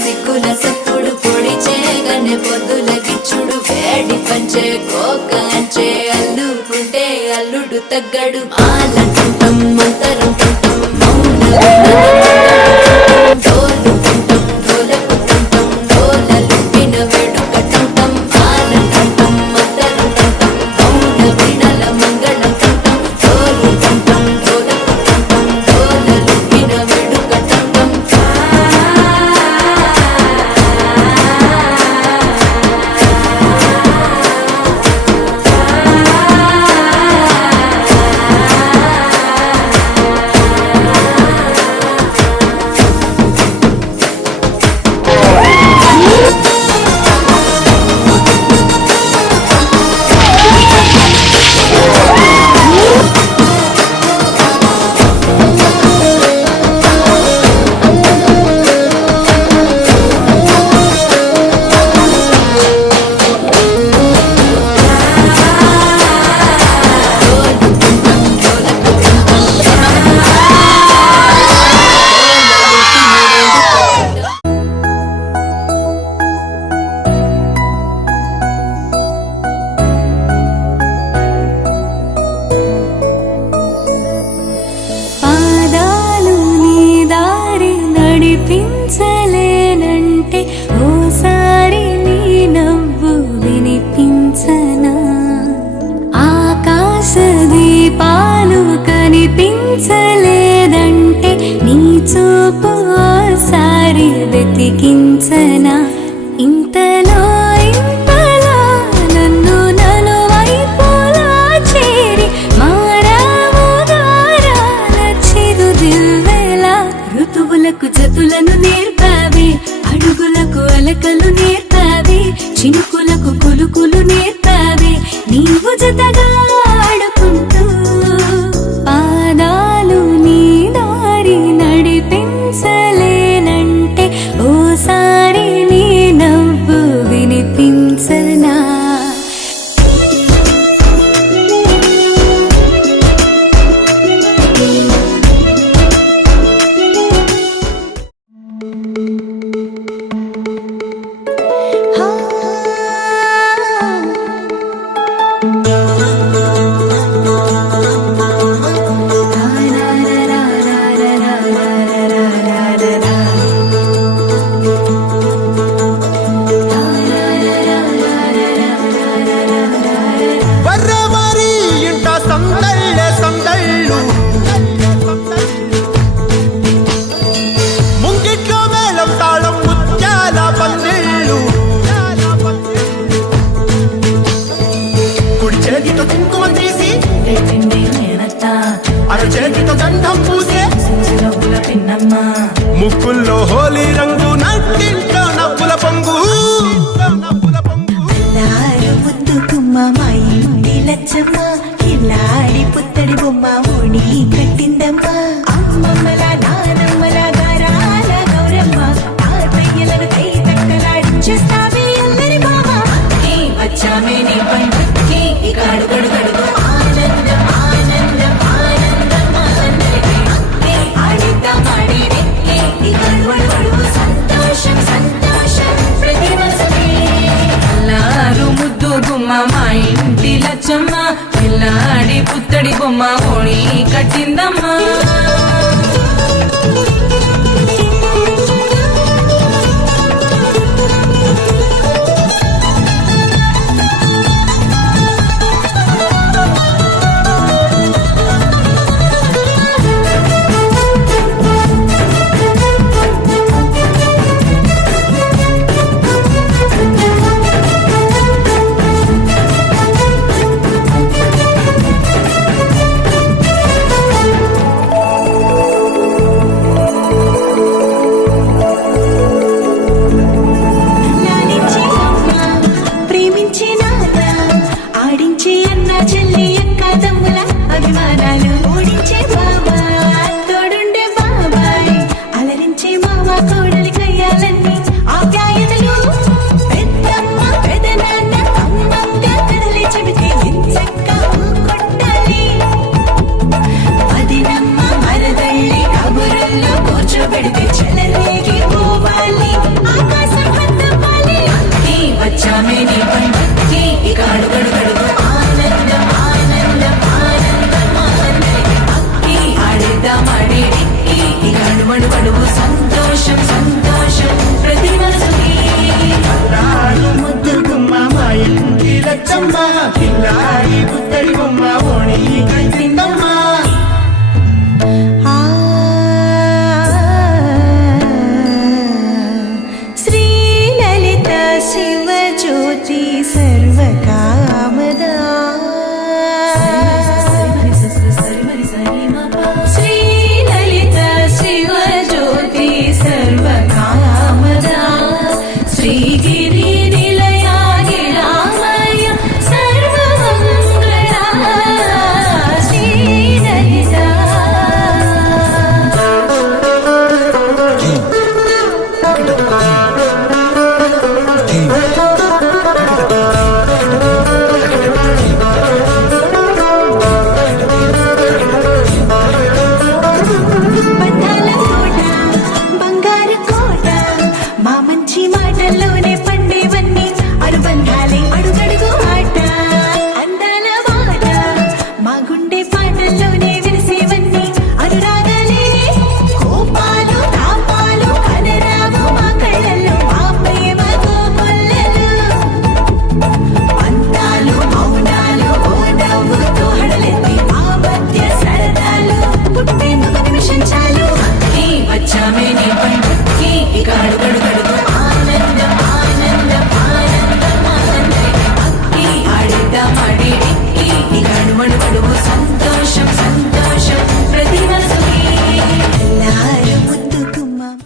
సిగ్గుల సప్పుడు పొడి చేయగానే పొద్దుల గిచ్చుడు వేడి పంచే కోకంచే అల్లుకుంటే అల్లుడు తగ్గడు మాలంటుంటాం మంతరం తుంటాం మౌనం ఢోలకు తుంటాం ఢోలలు విన వేడుకటుంటాం మాలంటుంటాం మంతరం తుంటాం మౌన వినల మంగళం తుంటాం ఢోలు తుంటాం ఢోలకు తుంటాం ఢోలలు విన వేడుకటుంటాం పించలేనంటే ఓసారి నీ నవ్వు వినిపించనా ఆకాశ దీపాలు కనిపించలేదంటే నీ చూపు ఓసారి వెతికించనా ఇంతలో ఇంతలా నన్ను నలువైపులా చేరి మారావు గారాల చిరుదివ్వెలా ఋతువులకు జతులను నేర్పావే అడుగులకు అలకలు నేర్పావే చినుకులకు కులుకులు నేర్పావే నీవు జతగా ఆడుకుంటూ పాదాలు నీ దారి నడిపించలేనంటే ఓసారి నీ నవ్వు వినిపించనా చేతితో గంధం పూసే ముక్కుల్లో హోలీ రంగు నట్టింట్లో నవ్వుల పొంగు ముద్దుకుమ్మ మా ఇంటి లచ్చమ్మ కిల్లాడి పుత్తడి బొమ్మ ఓణి కట్టిందమ్మా అమ్మమ్మల నానమ్మల గారాల గౌరమ్మ తాతయ్యలను కై తక్కలాడించేస్తావే అందరి బామ వచ్చామే